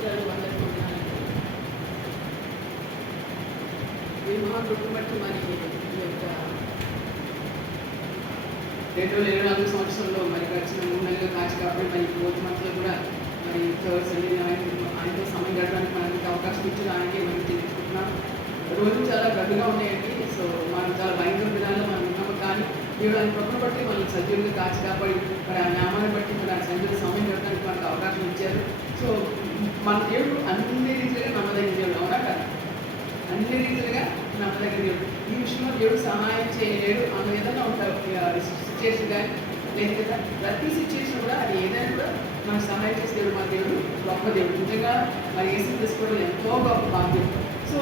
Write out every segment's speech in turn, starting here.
స్తోత్రాలు వందలు పొందాలండి. ఈ మహాకృపను బట్టి మరి ఈ యొక్క 2024 సంవత్సరంలో మరి గడిచిన 3 నెలలు కాచి కాబట్టి మరి ఫోర్త్ మంత్లో కూడా మరి థర్డ్ సండే ఆయనతో సమయం గడపడానికి మనకి అవకాశం ఇచ్చిన ఆయనకి మనం తెలుసుకుంటున్నాం. రోజులు చాలా గడ్డుగా ఉన్నాయండి. సో మనం చాలా భయంకర విధానంలో మనం ఉన్నాము. కానీ దేవుడు ఆయన కృపను బట్టి మనల్ని సజీవులుగా కాచి కాపాడి మరి ఆ నామాన్ని బట్టి మరి ఆ సజీవుల సమయం గడపడానికి మనకు అవకాశం ఇచ్చారు. సో మన దేవుడు అన్ని రీతిలుగా నమ్మదగిన దేవుడు, అవునా కదా? అన్ని రీతిలుగా నమ్మదగిన దేవుడు. ఈ విషయంలో దేవుడు సహాయం చేయలేడు అన్న విధంగా ఉంటారు సిచ్యుయేషన్. కానీ లేదు కదా, ప్రతి సిచ్యుయేషన్ కూడా అది ఏదైనా కూడా మనకు సహాయం చేసే దేవుడు మా దేవుడు గొప్ప దేవుడు. నిజంగా మరి ఏసీ తీసుకోవడం ఎంతో గొప్ప భాగ్యం. సో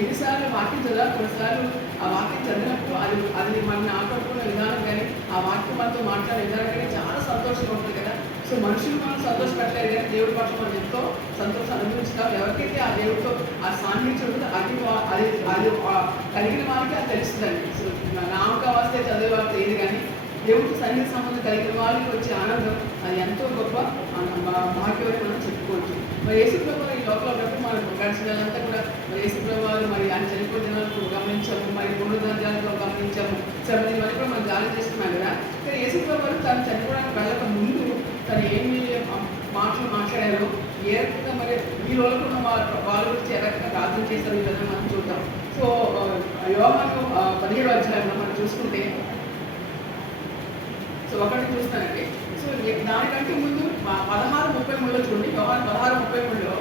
ఎన్నిసార్లు వాక్యం చదివా, కొన్నిసార్లు ఆ వాక్యం చదివినప్పుడు అది మన ఆకట్టుకున్న విధానం కానీ ఆ వాక్యం మనతో మాట్లాడే విధానం కానీ చాలా సంతోషంగా ఉంటుంది కదా. సో మనుషులు మనం సంతోషపెట్టలేదు కానీ దేవుడి పట్ల మనం ఎంతో సంతోషం అనుభవిస్తాం. ఎవరికైతే ఆ దేవుడితో ఆ సాన్నిధ్యం ఉంటుందో అది కలిగిన వారికి అది తెలుస్తుందండి. సో నామక వస్తే చదివే వాళ్ళు తెలియదు కానీ దేవుడికి సన్నిధి సంబంధం కలిగిన వాళ్ళకి వచ్చే ఆనందం అది ఎంతో గొప్ప భాగ్యమని మనం చెప్పుకోవచ్చు. మరి యేసుప్రభు ఈ లోపల ఉన్నప్పుడు మనం గడిచిన నెలంతా కూడా మరి యేసుప్రభు మరి ఆయన చనిపోయిన దినాలకు గమనించాము, మరి 3 దినాలకు గమనించాము, 7 వరకు కూడా మనం గాలి చేస్తున్నాం కదా. కానీ యేసుప్రభు తను చనిపోవడానికి వెళ్ళక ముందు తను ఏమి మాటలు మాట్లాడారో, ఏ రకంగా మరి ఈ లోపల ఉన్న వాళ్ళ గురించి ఏ రకంగా ప్రార్థన చేస్తారు ఈ విధంగా మనం చూద్దాం. సో యోహాను 17వ అధ్యాయంలో మనం చూసుకుంటే సో ఒకటి చూస్తానండి. సో దానికంటే ముందు 16:33 చూడండి. యోహాను 16:33లో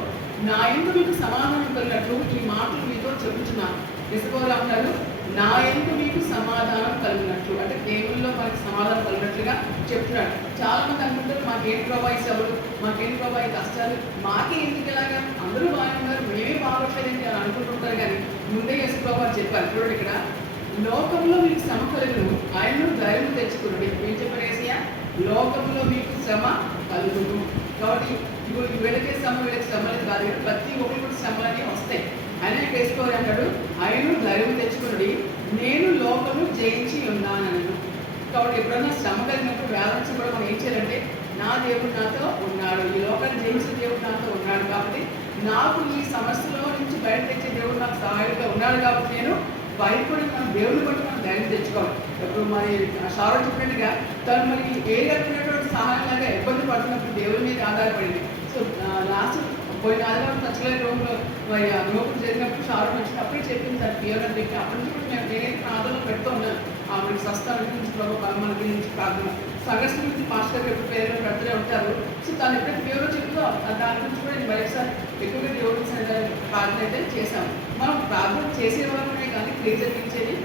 నా యందు మీకు సమాధానం కలిగినట్లు ఈ మాటలు మీతో చెబుతున్నాను. యేసుప్రభు అంటారు, నా యందు మీకు సమాధానం కలిగినట్లు, అంటే దేవుల్లో మనకి సమాధానం కలిగినట్లుగా చెప్తున్నాడు. చాలా మంది అనుకుంటారు మాకేంటి ప్రభావ ఈ సభలు, మాకేంటి ప్రభావ ఈ కష్టాలు, మాకే ఎందుకు ఇలాగా, అందరూ బాగా ఉన్నారు, మేమే బాగోట్లేదండి అని అనుకుంటుంటారు. కానీ ముందే యేసుప్రభు చెప్పారు. చూడండి ఇక్కడ, లోకంలో మీకు శ్రమ కలుగును, ఆయనను ధైర్యం తెచ్చుకున్నాడు. ఏం చెప్పారు ఏసయ్య? లోకంలో మీకు శ్రమ కలుగును. కాబట్టి వీళ్ళకే శ్రమ వీళ్ళకి శ్రమలేదు కాదు, ప్రతి ఒక్కరికి శ్రమలన్నీ వస్తాయి. ఆయన వేసుకోవాలి అంటాడు, ఆయనను ధైర్యం తెచ్చుకున్నాడు, నేను లోకము జయించి ఉన్నానను. కాబట్టి ఎప్పుడన్నా శ్రమ కలిగినప్పుడు వేల నుంచి కూడా మనం ఏం చేయాలంటే, నా దేవుడు నాతో ఉన్నాడు, ఈ లోకాన్ని జయించిన దేవుడు నాతో ఉన్నాడు, కాబట్టి నాకు ఈ సమస్యలో నుంచి బయట తెచ్చే దేవుడు నాకు సహాయంగా ఉన్నాడు, కాబట్టి నేను భయపడి మనం దేవుని బట్టి మనం ధైర్యం తెచ్చుకోవాలి. ఇప్పుడు మరి షారో చెప్పినట్టుగా తను మరి ఏ రకమైనటువంటి సహాయంలాగా ఇబ్బంది పడుతున్నప్పుడు దేవుని మీద ఆధారపడింది. సో లాస్ట్ పోయిన ఆధారం సచివాలయ రూమ్లో మరి నోపులు జరిగినప్పుడు షారో వచ్చినప్పుడే చెప్పింది సార్ క్లియర్గా చెప్పి, అప్పటి నుంచి కూడా నేనైతే ప్రార్థనలో పెడుతూ ఉన్నాను. ఆవిడ స్వస్థానం గురించి ప్రభు బలమాల గురించి ప్రార్థన సంఘర్షణ గురించి మాస్టర్ ఎప్పుడు పేరు పెడుతూనే ఉంటారు. సో తను ఎప్పుడైతే దేవుడు చెప్తుందో దాని గురించి కూడా నేను మరొకసారి ఎక్కువగా దేవుడు ప్రార్థన అయితే చేశాను. మనం ప్రార్థన చేసేవాళ్ళమే కానీ క్రియ జరిగించేది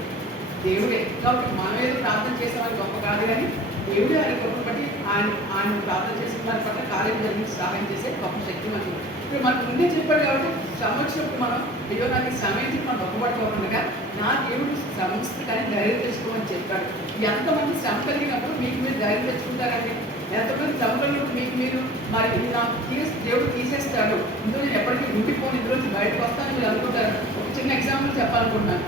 దేవుడే. కాబట్టి మనం ఏదో ప్రార్థన చేసేవాళ్ళని గొప్ప కాదు, కానీ దేవుడే ఆయన గొప్ప బట్టి ఆయన ప్రార్థన చేసిన దాని పట్ల కార్యం జరిగించి సహాయం చేసే గొప్ప శక్తి మనకి. ఇప్పుడు మనకు ముందే చెప్పాడు కాబట్టి శ్రమ వచ్చినప్పుడు మనం అయ్యో నాకు శ్రమ ఏంటి మనం గొప్పపడుకోకుండా నా దేవుడు శ్రమిస్తే కానీ ధైర్యం తెచ్చుకోమని చెప్పాడు. ఎంతమంది శ్రమ కలిగినప్పుడు మీకు మీరు ధైర్యం తెచ్చుకుంటారండి? ఎంతమంది శ్రమ కలిగినప్పుడు మీకు మీరు మరి నాకు దేవుడు తీసేస్తాడు, ఇందులో నేను ఎప్పటికీ ఉండిపోను, ఇందులోంచి బయటకు వస్తాను మీరు అనుకుంటారు. ఒక చిన్న ఎగ్జాంపుల్ చెప్పాలనుకుంటున్నాను.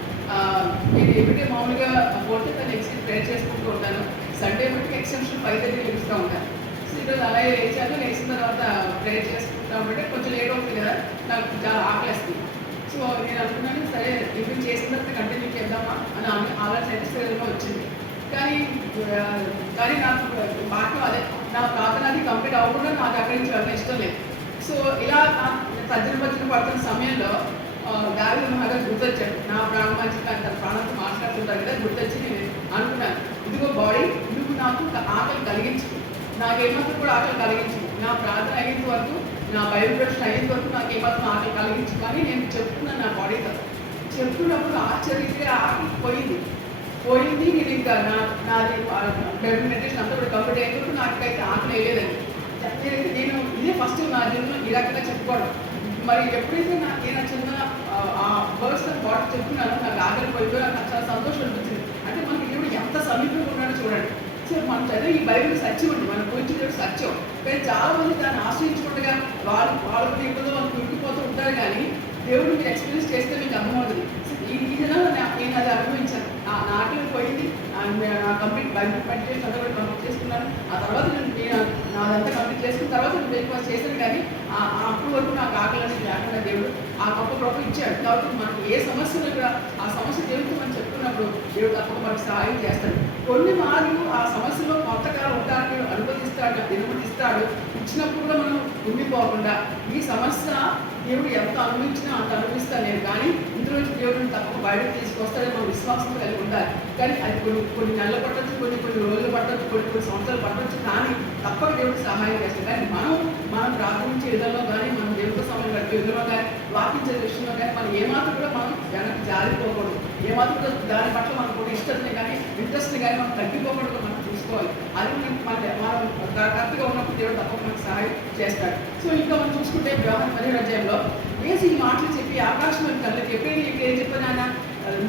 నేను ఎవ్రీడే మామూలుగా పోతే తను ప్రేర్ చేసుకుంటూ ఉంటాను. సండే బట్టి ఎక్సెప్షన్ 5:30 లేస్తూ ఉంటాను. సో ఈరోజు అలాగే లేచాను. లేచిన తర్వాత ప్రేర్ చేసుకుంటా ఉంటే కొంచెం లేట్ అవుతుంది కదా, నాకు చాలా ఆకలిస్తుంది. సో నేను అనుకున్నాను సరే ఇవి చేసిన తర్వాత కంటిన్యూ చేద్దామా అని ఆలోచన అయితే సరిగ్గా వచ్చింది. కానీ నాకు వాక్యం అదే నా ప్రార్థన అది కంప్లీట్ అవ్వకుండా నాకు అక్కడి నుంచి వెళ్ళడం ఇష్టం లేదు. సో ఇలా తర్జన పడుతున్న సమయంలో దారి మహారాజ్ గుర్తొచ్చాడు. నా ప్రాణం మంచి తన ప్రాణంతో మాట్లాడుతుంటారు కదా, గుర్తొచ్చి నేను అనుకున్నాను, ఇదిగో బాడీ నువ్వు నాకు ఆకలి కలిగించు, నాకేమాత్రం కూడా ఆకలి కలిగించు, నా ప్రార్థన అయ్యేంత వరకు, నా బైబిల్ ప్రశ్న అయ్యేంత వరకు నాకేమాత్రం ఆకలి కలిగించు. కానీ నేను చెప్తున్నాను నా బాడీతో చెప్తున్నప్పుడు ఆశ్చర్యంగా ఆకలి పోయింది. నేను ఇంకా నాది బైబిల్ మెడిటేషన్ అంతా కూడా కంప్లీట్ అయినప్పుడు నాకైతే ఆకలి వేయలేదండి. నేను ఇదే ఫస్ట్ నా జీవితంలో ఈ రకంగా చెప్పుకోవడం. మరి ఎప్పుడైతే నేను చిన్న ఆ వర్డ్స్ నా బాడీ చెప్తున్నానో నాకు ఆకలి పోయిపోయి నాకు చాలా సంతోషం అనిపించింది. అంటే మనకి దేవుడు ఎంత సమీపంగా ఉన్నాడో చూడండి. సో మనం చదివే ఈ బైబిల్ సత్యం ఉంది, మన గురించి దేవుడు సత్యం. కానీ చాలా మంది దాన్ని ఆశ్రయించుకుంటగా వాళ్ళు కూడా ఎప్పుడో వాళ్ళు కురికిపోతూ ఉంటారు. కానీ దేవుడు మీరు ఎక్స్పీరియన్స్ చేస్తే మీకు అర్థమవుతుంది. ఈ దినాల్లో నేను అది అనుభవించాను. నా ఆకలి పోయింది, నా కంప్లీట్ బైబిల్ మెడిటేషన్ అంతా కూడా కంప్లీట్ చేసుకున్నాను. ఆ తర్వాత నేను నాదంతా కంప్లీట్ చేసుకున్న తర్వాత బ్రేక్ఫాస్ట్ చేశాను, కానీ అప్పటి వరకు నాకు ఆకలి అనేది లేకుండా దేవుడు ఆ గొప్ప కృప ఇచ్చాడు. కాబట్టి మనకి ఏ సమస్యలు కూడా ఆ సమస్య దేవుడితో మనం చెప్పుకున్నప్పుడు దేవుడు తప్పక మనకు సహాయం చేస్తాడు. కొన్ని మార్లు ఆ సమస్యలో కొంతకాలం ఉంటానికి అనుమతిస్తాడు, అనుమతిస్తాడు. ఇచ్చినప్పుడు కూడా మనం ఉండిపోకుండా ఈ సమస్య దేవుడు ఎంత అనుభవించినా అంత అనుభవిస్తాను నేను, కానీ ఇందులో దేవుడిని తప్పక బయటకు తీసుకొస్తాడని మనం విశ్వాసం కలిగి ఉండాలి. కానీ అది కొన్ని నెలలు పట్టవచ్చు, కొన్ని రోజులు పట్టవచ్చు, కొన్ని సంవత్సరాలు పట్టవచ్చు, కానీ తప్పక దేవుడికి సహాయం చేస్తాడు. కానీ మనం ప్రార్థించే విధంలో కానీ మనం దేవుడితో సమయం గడిపే విధంలో కానీ వాకించే విషయంలో కానీ మనం ఏమాత్రం కూడా మనం వెనక్కి జారిపోకూడదు. ఏమాత్రం కూడా దాని పట్ల మనకు కూడా ఇష్టతని కానీ ఇంట్రెస్ట్ని కానీ మనం తగ్గిపోకూడదు మనం చూసుకోవాలి. అది మనం కరెక్ట్గా ఉన్నప్పుడు దేవుడు తప్పక మనకు సహాయం చేస్తాడు. సో ఇంకా మనం చూసుకుంటే యోహాను 10వ అధ్యాయంలో యేసు ఈ మాటలు చెప్పి ఆకాశం కళ్ళకి ఎప్పుడైనా నీకు ఏం చెప్పాను,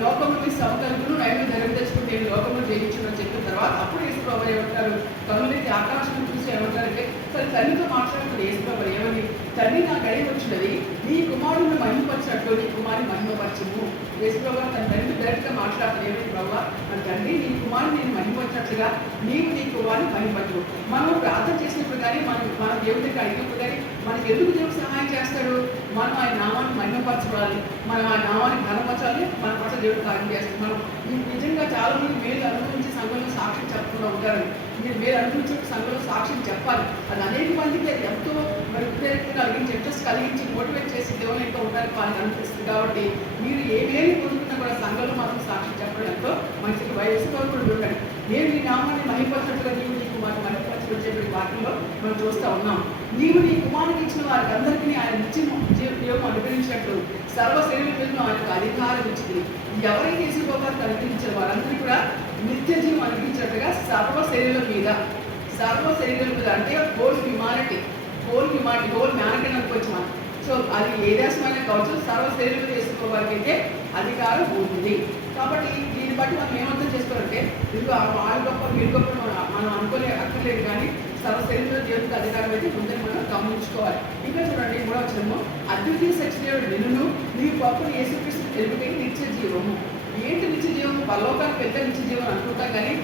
లోకంలో మీ సమకల్పును నైవేద్యం ధరం తెచ్చుకుంటే నేను లోకంలో జయించుకుని చెప్పిన తర్వాత అప్పుడు యేసు ప్రభు ఏమంటారు, కళ్ళకి ఆకాశం చూసి ఏమంటారంటే సరే తల్లితో మాట్లాడుతున్నారు యేసు ప్రభు ఏమని, తల్లి నా గడియ వచ్చినది నీ కుమారుని మహిమపరిచినట్లు నీ కుమారుని మహిమపరచము. యేసు ప్రభు తన తండ్రి డైరెక్ట్గా మాట్లాడుతున్నారు ఏమని, ప్రభు నా తండ్రి నీ కుమారుని నేను మహిమపరిచినట్లుగా నీవు నీ కుమారుని మహిమపరచు. మనం ప్రార్థన చేసినప్పుడు కానీ మన దేవుడి దగ్గర అడిగినప్పుడు కానీ మనకి ఎందుకు దేవుడు సహాయం చేస్తాడు, మనం ఆయన నామాన్ని మహిమపరచాలి, మనం ఆ నామాన్ని ఘనపరచాలి, మన పట్ల దేవుడు కార్యం చేస్తాడు. మనం నిజంగా చాలా మంది మేలు అనుభవించి సంఘంలో సాక్ష్యం చెప్పకుండా ఉంటారు. మీరు మేలు అనుభవించే సంఘంలో సాక్ష్యం చెప్పాలి. అది అనేక మందికి అది ఎంతో మరి ఉత్తేజం కలిగించి ఇంట్రెస్ట్ కలిగించి మోటివేట్ చేసి దేవుని ఇంకా ఉండడానికి వాళ్ళకి అనిపిస్తుంది. కాబట్టి మీరు ఏమేమి పొందుతున్నా కూడా సంఘంలో మాత్రం సాక్ష్యం చెప్పడం ఎంతో మంచిది. వయసు కూడా ఉండండి. నేను నీ నామాన్ని మహిమపరచినట్లుగా నీవు నీ కుమారుని మహిమపరచు చెప్పే వాటిల్లో మనం చూస్తూ ఉన్నాం. నీవు నీ కుమారునికి ఇచ్చిన వారికి అందరికీ ఆయన జీవం అనుగ్రహించినట్లు సర్వ శరీరం మీద ఆయనకు అధికారం ఇచ్చింది. ఎవరైతే యేసుప్రభువుకి అనుగ్రహించారు వారందరికీ కూడా నిత్య జీవం అనుగ్రహించినట్టుగా సర్వ శరీరం మీద అంటే హోల్ హ్యూమానిటీ హోల్ మ్యాన్కైండ్ అనుకోవచ్చు మనం. సో అది ఏ దేశమైనా కావచ్చు, సర్వ శరీరం యేసుప్రభు వారికి అయితే అధికారం ఉంటుంది. కాబట్టి దీన్ని బట్టి మనం ఏమర్థం చేసుకోవాలంటే ఇంకా వాళ్ళు గొప్ప వీళ్ళు గొప్ప మనం అక్కర్లేదు, కానీ సర్వ శరీరంలో దేవుడికి అధికారం అయితే ముందని మనం గమనించుకోవాలి. ఇంకా చూడండి 3వ వచనము, అద్వితీయ సత్యదేవుడు నిన్ను నీ పప్పును యేసుక్రీస్తు తెలుగుకి నిత్య జీవము. ఏంటి నిత్య జీవము? పరలోకానికి పెద్ద నిత్య జీవం అనుకుంటాం, కానీ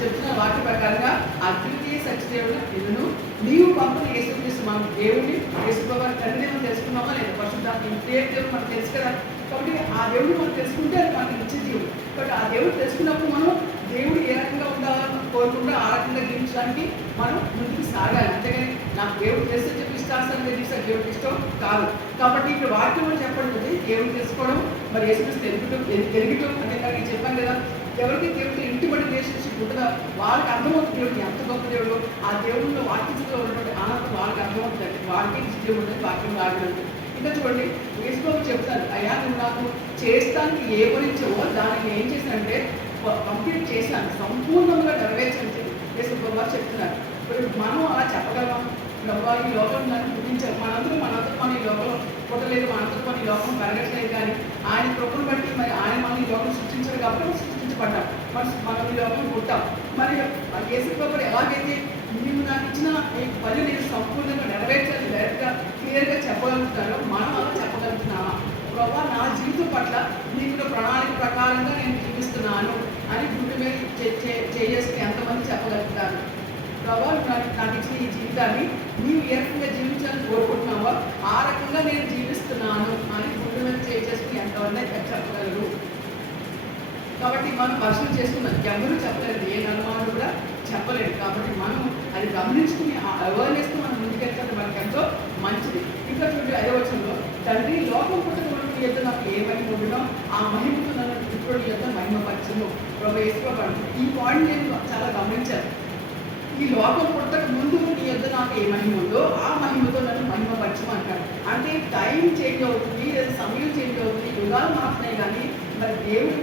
చెప్తున్న వాక్య ప్రకారంగా అద్వితీయ సత్యదేవుడు నిన్ను నీవు పంపుని యేసుక్రీస్తు. మనం దేవుడిని యేసుప్రభువుని తండ్రిని మనం తెలుసుకున్నామా లేదా? పరిశుద్ధాత్మ దేవుడు మనకు తెలుసు కదా. కాబట్టి ఆ దేవుడిని మనం తెలుసుకుంటే అది మనకి నిత్య జీవం. కాబట్టి ఆ దేవుడు తెలుసుకున్నప్పుడు మనం దేవుడు ఏ రకంగా ఉండాలని కోరుకుంటే ఆ రకంగా జీవించడానికి మనం ముందుకు సాగాలి. అంతేగాని నాకు దేవుడు తెలిసి చెప్పి ఇష్టాన్ని తెలిస్తే దేవుడికి ఇష్టం కాదు. కాబట్టి ఇక్కడ వాక్యం చెప్పండి దేవుడు తెలుసుకోవడం, మరి యేసుక్రీస్తు తెలియటం అంటే నేను చెప్పాను కదా, ఎవరికి దేవుడికి ఇంటిబడి రిలేషన్షిప్ ఉంటుందా వాళ్ళకి అర్థమవుతుంది దేవుడు ఎంత గొప్ప దేవుడు. ఆ దేవుడిలో వాక్యంలో ఉన్నటువంటి ఆనందం వాళ్ళకి అర్థమవుతుంది. వాళ్ళకి దేవుడు అనేది వాక్యం రాగలదు. ఇంకా చూడండి యేసుప్రభు చెప్తాను, అయ్యా నువ్వు నాకు చేస్తానికి ఏ గురించవో దానికి ఏం చేశానంటే కంప్లీట్ చేశాను, సంపూర్ణంగా నెరవేర్చని చెప్పి యేసుప్రభు వారు చెప్తున్నారు. ఇప్పుడు మనం అలా చెప్పగలమా? ఈ లోకం నన్ను పుట్టించారు, మనందరూ మన ఈ లోకంలో పుట్టలేదు, మనందరూ మన ఈ లోకం పెరగట్లేదు, కానీ ఆయన కృపను బట్టి మరి ఆయన మనం ఈ లోకం సృష్టించారు కాబట్టి సృష్టించబడ్డాం, మనం ఈ లోకం పుట్టాం. మరి యేసుప్రభు ఎలాగైతే నువ్వు నాకు ఇచ్చిన ఈ పని నేను సంపూర్ణంగా నెరవేర్చాలి డైరెక్ట్గా క్లియర్గా చెప్పగలుగుతానో మనం అలా చెప్పగలుగుతున్నామా? ప్రభా నా జీవితం పట్ల నీకు ప్రణాళిక ప్రకారంగా నేను జీవిస్తున్నాను అని గుండె మీద చేసుకుని ఎంతమంది చెప్పగలుగుతారు? ప్రభా నాకు ఇచ్చిన ఈ జీవితాన్ని నీవు ఏ రకంగా జీవించాలని కోరుకుంటున్నావో ఆ రకంగా నేను జీవిస్తున్నాను అని గుండె మీద చేసుకుని ఎంతమంది చెప్పగలరు? కాబట్టి మనం పరిశీలన చేసుకున్నాం, ఎవరు చెప్పలేదు, ఏ అనుమానం కూడా చెప్పలేదు. కాబట్టి మనం అది గమనించుకుని ఆ అవేర్నెస్తో మనం ముందుకెళ్తే మనకి ఎంతో మంచిది. ఇంకా చూడండి 5వ వచనంలో, తండ్రి లోకం పుట్టక నీ యొద్ద నాకు ఏ మహిమ ఉండినో ఆ మహిమతో నన్ను ఇప్పుడు నీ యొద్ద మహిమపరచును. ప్రభు యేసుప్రభు ఈ పాయింట్ నేను చాలా గమనించాను. ఈ లోకం పుట్టక ముందు నీ యొద్ద నాకు ఏ మహిమ ఉందో ఆ మహిమతో నన్ను మహిమపరచు అంటాడు. అంటే టైం చేంజ్ అవుతుంది, లేదా సమయం చేంజ్ అవుతుంది, యుగాలు మారుతున్నాయి, కానీ మరి దేవుడు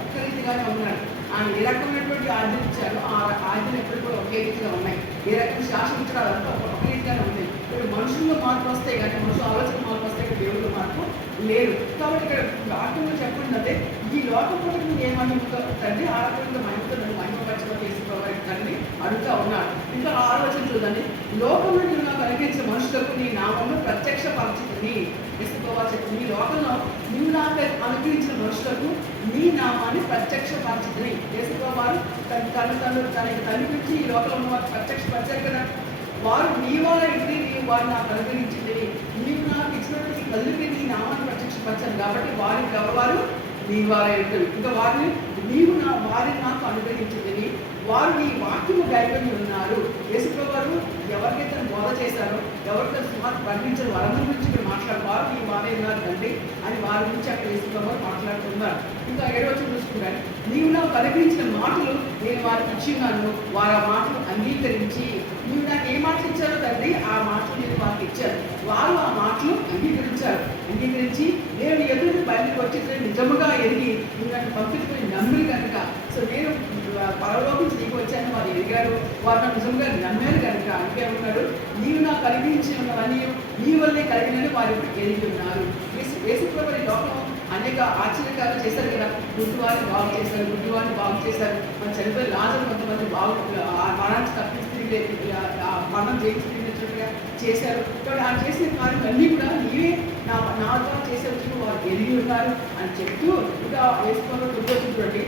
ఒక్క రీతిగానే ఉన్నాడు. ఆయన ఏ రకమైనటువంటి ఆజ్ఞలు ఇచ్చారో ఆ ఆజ్ఞలు ఎప్పుడు కూడా ఒకే రీతిగా ఉన్నాయి. ఏ రకమైన శాసనం ఇచ్చారో అదంతా ఒక రీతిగానే ఉంది. ఇప్పుడు మనుషుల్లో మార్పు వస్తాయి, కానీ మనుషుల ఆలోచన మార్పు వస్తాయి, కానీ దేవుడు మార్పు లేదు. కాబట్టి ఇక్కడ వాక్యంలో చెప్పండి, ఈ లోకం పుట్టక ఏ మహిమతో తండ్రి ఆ రకంగా మహిమతో నన్ను మహిమపరచడం చేసుకోవాలి తండ్రి అడుగుతా ఉన్నాడు. ఇంకా ఆలోచన చూడండి, లోకంలో నేను నాకు అనుగ్రహించిన మనుషులకు నీ నామంలో ప్రత్యక్ష పరిస్థితిని యేసుప్రభువు చెప్పి నీ లోకంలో నువ్వు నాకు అనుగ్రహించిన మనుషులకు నీ నామాన్ని ప్రత్యక్ష పరిస్థితిని యేసుప్రభువు తనకి కనిపించి ఈ లోకంలో ఉన్న వారికి ప్రత్యక్షపరిచారు కదా. వారు నీ వారైతే నీవు వారు నాకు అనుగ్రహించింది, నీవు నాకు ఇచ్చినటువంటి కళ్ళుకి నీ నామాన్ని ప్రత్యక్షపరచాను కాబట్టి వారికి ఎవరు నీ వారే ఉంటారు. ఇంకా వారిని నీవు వారిని నాకు అనుగ్రహించింది, వారు నీ వాక్యము గాయకుని ఉన్నారు. యేసుప్రభువు వారు ఎవరికైతే బోధ చేశారో, ఎవరికైతే సుమారు పండించారు, వారందరి గురించి ఇక్కడ మాట్లాడు వారు నీ వారే ఉన్నారు తండ్రి అని వారి గురించి అక్కడ యేసుప్రభువు వారు మాట్లాడుతున్నారు. ఇంకా 7వ వచనం చూసుకుంటారు, నీవు నాకు అనుగ్రహించిన మాటలు నేను వారికి ఇచ్చి ఉన్నాను, వారు ఆ మాటలు అంగీకరించి, నీవు నాకు ఏ మాటలు ఇచ్చారో తండ్రి ఆ మాటలు నేను వారికి ఇచ్చాను, వారు ఆ మాటలు అంగీకరించి నేను ఎదురు బయటకు వచ్చేసి నిజముగా ఎరిగి నువ్వు నన్ను పంపించుకొని నమ్మిరు కనుక, సో నేను పరలోకం నీకు వచ్చాను వారు ఎరిగారు, వారు నన్ను నిజంగా నమ్మారు కనుక అంటే ఉన్నాడు, నీవు నాకు కలిగించినవన్నీ నీ వల్లే కలిగినని వారు ఎరిగి ఉన్నారు. యేసుప్రభువు లోకం అనేక ఆశ్చర్యకాలు చేశారు కదా, గుడ్డివారిని బాగు చేశారు, గుడ్డివారిని బాగు చేశారు, మన చనిపోయి లాజరు కొంతమంది మరణాన్ని తప్పించి మరణం చేయించినట్టుగా చేశారు. కాబట్టి ఆయన చేసిన కార్యం అన్నీ కూడా నీవే నా ద్వారా చేసే వచ్చిన వారు ఎరిగి ఉన్నారు అని చెప్తూ ఇంకా వేసుకోవడం చూడండి,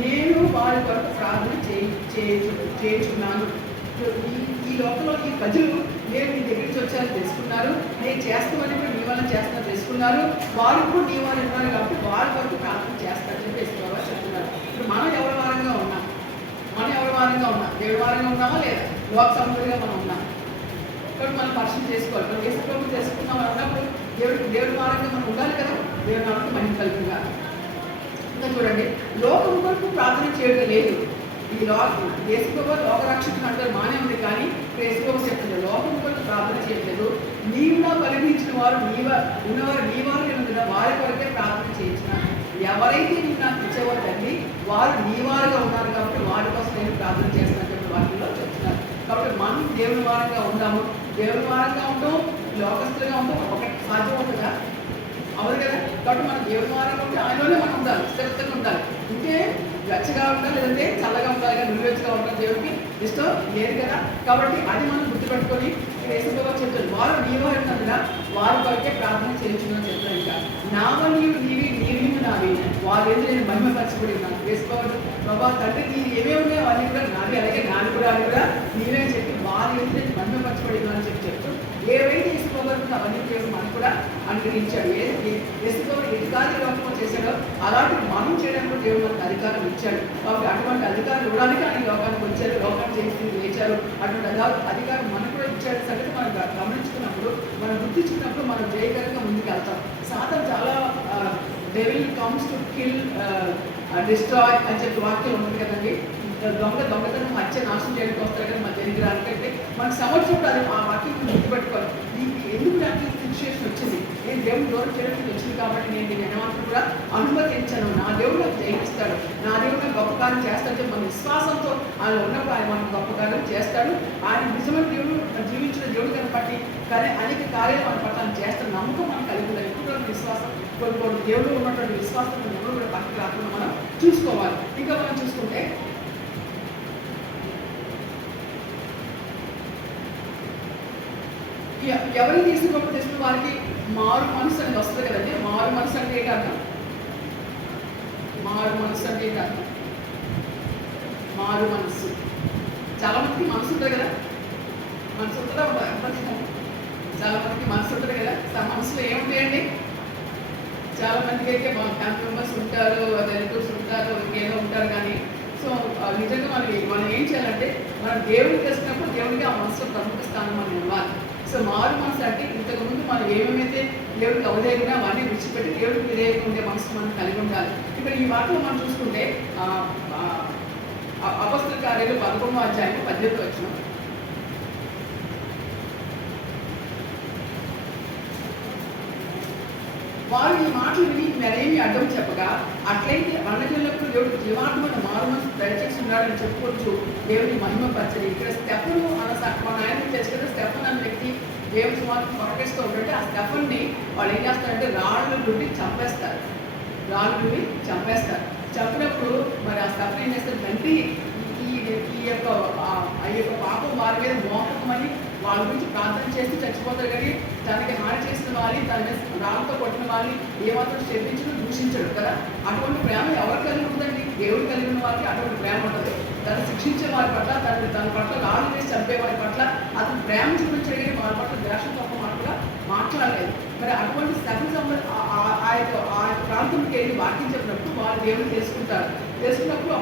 నేను వారి కొరకు ప్రార్థన చేయించున్నాను. ఈ లోకంలో ఈ ప్రజలు నేను నీ దగ్గరికి వచ్చారని తెలుసుకున్నారు, నేను చేస్తామని కూడా నీ వల్ల చేస్తాను తెలుసుకున్నారు, వారు కూడా నీ వారు ఉన్నారు కాబట్టి వారి కొరకు ప్రార్థన చేస్తారని చెప్పి వేసుకోవాలి చెప్తున్నారు. ఇప్పుడు మనం ఎవరి వారంగా ఉన్నాం, దేవుడి వారంగా ఉన్నామా లేదా, లోక సముద్రంగా మనం ఉన్నాం. కాబట్టి మనం పరిశీలన చేసుకోవాలి. మనం యేసుప్రభువు తెలుసుకున్నాం అన్నప్పుడు దేవుడి వారంగా మనం ఉండాలి కదా, దేవుడి నామమునకు మహిమ కలుగుగా. ఇంకా చూడండి, లోకం కొరకు ప్రార్థన చేయడం లేదు. ఈ యేసుప్రభువు లోకరక్షకుడు అంటారు బాగానే ఉంది, కానీ యేసుప్రభువు చెప్తుంది లోకం కొరకు ప్రార్థన చేయట్లేదు, నీవుగా కలిగించిన వారు ఉన్నవారు నీ వారు కదా వారి కొరకే ప్రార్థన చేయించినాను. ఎవరైతే నీవు నాకు ఇచ్చేవారు తండ్రి వారు నీ వారుగా ఉన్నారు కాబట్టి వారి కోసం నేను ప్రార్థన చేస్తానని చెప్పి వాటిలో చెప్తున్నారు. కాబట్టి మనం దేవుని వారంగా ఉందాము, దేవుని వారంగా ఉంటాం, లోకస్తులుగా ఉంటాం, ఒకటి సాధ్యం అవుతుందా? అవును కదా. కాబట్టి మనం దేవుని వారంగా ఉంటే ఆయనలోనే మనం ఉండాలి, స్థిరంగా ఉండాలి. ఉంటే వెచ్చగా ఉండాలి, లేదంటే చల్లగా ఉండాలి, కానీ నిలువెచ్చగా ఉండాలి, దేవుడికి ఇష్టం లేదు కదా. కాబట్టి అది మనం గుర్తుపెట్టుకొని యేసుప్రభువు చెప్తారు, వారు నీ వారు ఉన్నందున వారి కొరకే ప్రార్థన చేయించుకుని చెప్తాను. ఇంకా నా వల్ల నీవి నావి వారు ఏదో నేను మహిమపరచబడి ఉన్నాను. యేసుప్రభువు ప్రభా తండ్రి నీ ఏమేమి ఉన్నాయో అవన్నీ కూడా నాది, అలాగే నాది కూడా నీవే చెప్పి వారు ఏదో నేను మహిమపరచబడి ఉన్నాను అని చెప్తూ ఏవైతే యేసుప్రభువు అవన్నీ దేవుడు మనకు కూడా అనుగ్రహించాడు. యేసుప్రభువు ఎటుకాలి లోకంలో చేశాడో అలాంటి మనం చేయడానికి కూడా దేవుడు మనకు అధికారం ఇచ్చాడు. కాబట్టి అటువంటి అధికారం ఇవ్వడానికి ఆయన లోకానికి వచ్చారు, లోకాన్ని చేసి లేచారు. అటువంటి అధికారం మనకు కూడా ఇచ్చాడు సంగతి మనం గమనించుకున్నప్పుడు, మనం గుర్తించుకున్నప్పుడు మనం జయకరంగా ముందుకు వెళ్తాం. సాతాను చాలా devil comes to kill destroy అని చెప్పి వాక్యం ఉంటుంది కదండి. దొంగతనం హత్య నాశనం చేయడానికి వస్తారు కదా మన దగ్గర అనుకంటే మనకు సంవత్సరం అది ఆ వాక్యం గుర్తుపెట్టుకోవాలి. ఎందుకు నాకు సిచ్యువేషన్ వచ్చింది, నేను దేవుడు దూరం చేయడానికి వచ్చింది కాబట్టి నేను దీన్ని ఏమాత్రం కూడా అనుమతించాను. నా దేవుడు నాకు జయిస్తాడు, నా దేవుడు నాకు గొప్ప కార్యం చేస్తాడు. మన విశ్వాసంతో ఆయన ఉన్నప్పుడు ఆయన మనకు గొప్ప కార్యం చేస్తాడు. ఆయన నిజమైన దేవుడు జీవించిన దేవుడు కనపట్టి కానీ అనేక కార్యాలు మన పట్ల చేస్తాడు. నమ్మకం మనం కలిగి ఉండాలి. ఎప్పుడు విశ్వాసం కొన్ని దేవుడు ఉన్నటువంటి విశ్వాసం ఎవరు కూడా పక్కకి రాకుండా మనం చూసుకోవాలి. ఇంకా మనం చూసుకుంటే ఎవరిని తీసుకున్నప్పుడు తెలిసిన వారికి మారు మనసు అనేది వస్తుంది కదండి. మారు మనసు అంటే ఏంటి అర్థం? మారు మనసు అంటే ఏంటి అర్థం? మారు మనసు చాలా మందికి మనసు ఉంటుంది కదా, మనసు ఉంటుందా ఉండదు? చాలా మందికి మనసు ఉంటుంది కదా. మనసులో ఏముంటాయండి? చాలా మందికి అయితే ఫ్యామిలీ మెంబర్స్ ఉంటారు, రిలేటివ్స్ ఉంటారు, ఇంకేదో ఉంటారు. కానీ సో నిజంగా మనం ఏం చేయాలంటే మనం దేవుడికి తెలిసినప్పుడు దేవుడికి ఆ మనసులో ప్రముఖ స్థానం మనం ఇవ్వాలి. సో మారు మనసు అంటే ఇంతకుముందు మనం ఏమేమైతే దేవుడికి అవలేకుండా అవన్నీ విడిచిపెట్టి దేవుడికి విధేయంగా ఉండే మనసు మనం కలిగి ఉండాలి. ఇక్కడ ఈ మాటలో మనం చూసుకుంటే అపొస్తలుల కార్యాలు 11వ అధ్యాయం 18వ వచనం, వారు ఈ మాటలు విని మరేమి అడ్డం చెప్పగా అట్లయితే అన్నజనులకు దేవుడు జీవాత్మను మారు మనసు దయచేసి ఉన్నాడని చెప్పుకోవచ్చు, దేవుని మహిమపరచని. ఇక్కడ స్టెఫను మన ఆయన తెలుసు కదా, స్టెఫన్ అనే వ్యక్తి దేవుని సుమారు ప్రకటిస్తూ ఉంటే ఆ స్టెఫన్ని వాళ్ళు ఏం చేస్తారంటే రాళ్ళు నుండి చంపేస్తారు. చంపినప్పుడు మరి ఆ స్టెఫన్ ఏం చేస్తారు, తండ్రి ఈ యొక్క పాపం వారి మీద మోపకమని వాళ్ళ గురించి ప్రార్థన చేస్తూ చచ్చిపోతారు. కానీ తనకి హాని చేసిన వారిని, తన మీద రాళ్ళతో కొట్టిన వారిని ఏమాత్రం క్షమించడం దూషించడు కదా. అటువంటి ప్రేమ ఎవరు కలిగి ఉంటుందండి? దేవుడు కలిగిన వారికి అటువంటి ప్రేమ ఉంటుంది. తను శిక్షించే వారి పట్ల, తన పట్ల రాళ్ళు వేసి చంపే వారి పట్ల అతను ప్రేమ చూపించడం కానీ వాళ్ళ పట్ల ద్వేషం తప్ప మాట కూడా మాట్లాడలేదు. మరి అటువంటి సభ్యులు ఆ యొక్క ప్రాంతంకి వెళ్ళి వాక్యం చెప్పినప్పుడు వాళ్ళు దేవుని తెలుసుకున్నప్పుడు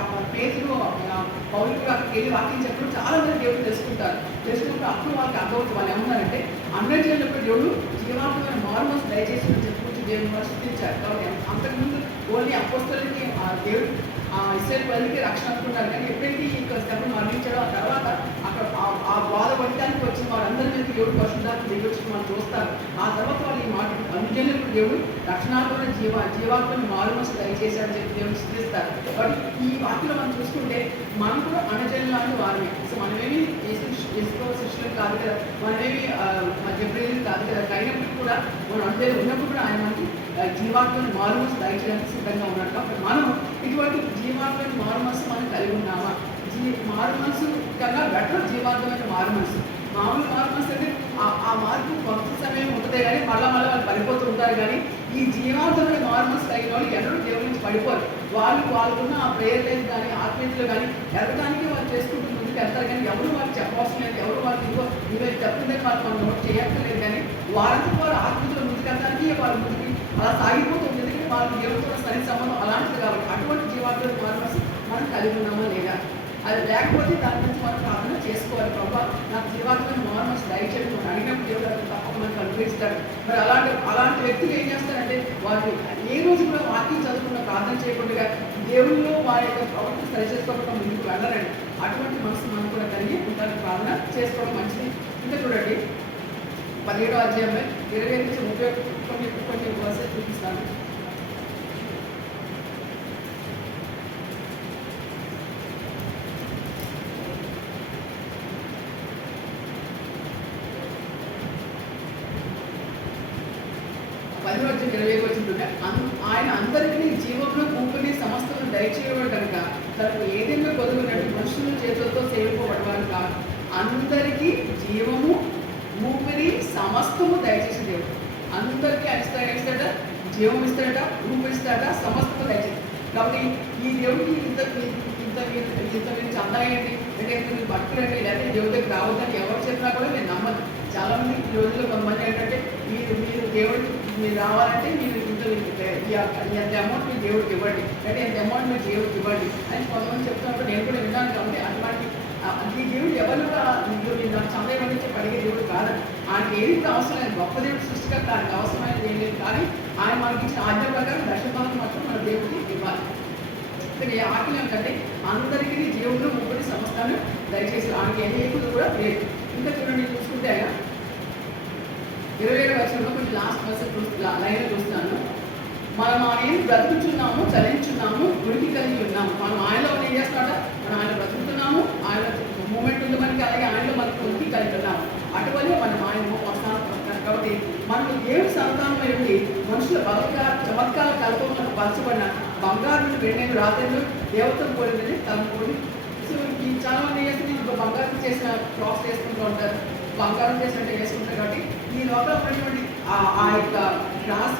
అప్పుడు పేతులు పౌరులు కూడా అక్కడికి వెళ్ళి వాక్యం చెప్పినప్పుడు చాలా మంది దేవుడు తెలుసుకున్నప్పుడు అప్పుడు వాళ్ళకి అర్థమవుతుంది. వాళ్ళు ఏమన్నారంటే అందరి చేసినప్పుడు దేవుడు జీవాత్మైన మారుమోస్ దయచేసి చెప్పుకుంటూ దేవుని స్థుతించారు. కాబట్టి అంతకుముందు ఓన్లీ అపోస్తలులకి దేవుడు ఇస్రాయేల్ ప్రజలకి రక్షణ అనుకున్నారు. కానీ ఎప్పుడైతే ఇక్కడ శ్రమను మరణించాడో ఆ తర్వాత అక్కడ ఆ బాధపడటానికి వచ్చిన వారందరి మీద దేవుడు పరిశుద్ధాత్మ దిగొచ్చి మనం చూస్తారు. ఆ తర్వాత వాళ్ళు ఈ మాట అనుజనులకు దేవుడు రక్షణాత్మక జీవాత్మను మారుమోసి దయచేశాడని చెప్పి దేవుడు స్థితిస్తారు. కాబట్టి ఈ వాక్యలో మనం చూసుకుంటే మనం కూడా అనుజనులాంటి వారమే. సో మనమేమి యేసు శిష్యులు కాదు కదా, మనమేమి జబ్రీలు కాదు కదా. అయినప్పటికీ కూడా మనం అంటే ఉన్నప్పుడు కూడా ఆయన మనకి జీవాత్మను మారుమోసి దయచేయడానికి సిద్ధంగా ఉన్నాడు. కాబట్టి మనం ఇటువంటి జీవాత్మని మారుమనసు మనం కలిగి ఉన్నామా? మారుమనసు కన్నా బెటర్ జీవాత్మైన మారుమనసు. మామూలు మారుమనసు అంటే ఆ మార్పు కొంత సమయం ఉంటుంది కానీ మళ్ళీ వాళ్ళు పడిపోతూ ఉంటారు. కానీ ఈ జీవాత్మైన మారుమనసు కలిగిన వాళ్ళు ఎవరు దేవుడి నుంచి పడిపోరు. వాళ్ళకున్న ఆ ప్రేయర్ లైఫ్ కానీ ఆత్మీయతలు కానీ ఎదగడానికి వాళ్ళు చేసుకుంటూ ముందుకు వెళ్తారు. కానీ ఎవరు వాళ్ళకి చెప్పవలసిన లేదు, ఎవరు వాళ్ళకి ఇదిగో చెప్తుంటే మనం నోట్ చేయక్కర్లేదు. కానీ వారంతా వారు ఆత్మీయతలు ముందుకు వెళ్తానికి వాళ్ళు ముందుకు అలా సాగిపోతుంది. ఎందుకంటే వాళ్ళకి దేవుడితో సరి సంబంధం అలాంటిది. కాబట్టి అటువంటి జీవాత్మ మారుమనసు మనం కలిగి ఉన్నామా లేదా? అది లేకపోతే దాని గురించి మనం ప్రార్థన చేసుకోవాలి. ప్రభావ నాకు జీవాత్మ మారుమనసు దయచేయడం అడిగినప్పుడు దేవుడు తప్పక మనకు అనుగ్రహిస్తాడు. మరి అలాంటి వ్యక్తులు ఏం చేస్తారంటే వారు ఏ రోజు కూడా వాక్యం చదువుకున్న ప్రార్థన చేయకుండా దేవుళ్ళు వారి యొక్క ప్రవర్తన సరి చేసుకోవడం ముందుకు వెళ్ళరండి. అటువంటి మనసు మనం కూడా కలిగి ఉంటానికి ప్రార్థన చేసుకోవడం మంచిది. ఇంకా చూడండి 17వ అధ్యాయంలో 20 నుంచి 30 కొన్ని వర్సెస్ చూపిస్తాను. ఆయన అందరికీ జీవంలో ఊపిరి సమస్తను దయచేయవాడు కనుక తనకు ఏదైనా కొదుగునట్టు మనుషుల చేతులతో సేవింపబడవాడు కాదు. అందరికీ జీవము ఊపిరి సమస్తము దయచేసి దేవుడు అందరికీ ఇస్తాడట, జీవం ఇస్తాడట, ఊపిరిస్తాడట, సమస్తము దయచేసి. కాబట్టి ఈ దేవుడికి ఇంత గురించి అందాయండి అంటే మీరు భక్తులండి లేకపోతే దేవుడి దగ్గర రావద్దని ఎవరు చెప్పినా కూడా నేను నమ్మను. చాలామంది ఈ రోజుల్లో కొంతమంది ఏంటంటే మీరు దేవుడికి మీరు రావాలంటే మీరు ఎంత అమౌంట్ మీరు దేవుడికి ఇవ్వండి, అంటే ఎంత అమౌంట్ మీరు దేవుడికి ఇవ్వండి అని కొంతమంది చెప్తున్నప్పుడు నేను కూడా విన్నాను. కాబట్టి అటువంటి ఈ దేవుడు ఎవరు నాకు సమయం చెప్పి అడిగే దేవుడు కాదు. ఆయనకి ఏది అవసరం లేదు. గొప్ప దేవుడు సృష్టికర్త, ఆయనకు అవసరమైనది ఏం లేదు. కానీ ఆయన మనకి ఇచ్చిన ఆజ్ఞ ప్రకారం దర్శనాలను మాత్రం మన దేవుడికి ఇవ్వాలి. ఇక్కడ ఈ ఆజ్ఞ ఏంటంటే అందరికీ జీవులు ముప్పటి సంవత్సరాలు దయచేసి ఆయనకి ఏ ఏకులు కూడా లేదు. ఇంకా చూడండి చూసుకుంటే 27వ వచనంలో కొంచెం లాస్ట్ వర్స్ లైన్ చూస్తున్నాను. మనం ఆయన బ్రతుకుతున్నాము, చలించున్నాము, ఉనికి కలిగి ఉన్నాము. మనం ఆయనలో ఏం చేస్తాడా? మనం ఆయన బ్రతుకుతున్నాము, ఆయన మూమెంట్ ఉంది మనకి, అలాగే ఆయనలో మనకు ఉనికి కలిగి ఉన్నాము. అటువల్లే మనం ఆయన వస్తాను. కాబట్టి మనకు దేవుడి సంతానమై ఉండి మనుషుల చమత్కార కల్పనలకు పరచబడిన బంగారు వెండి రాత్రులు దేవతను కోరిందని తనుకోండి. సో ఈ చాలా మంది చేస్తే ఇంకో బంగారం చేసిన క్రాస్ చేసుకుంటూ ఉంటారు, బంగారం చేసినట్టే చేసుకుంటారు. కాబట్టి ఈ లోపల ఉన్నటువంటి ఆ యొక్క క్రాస్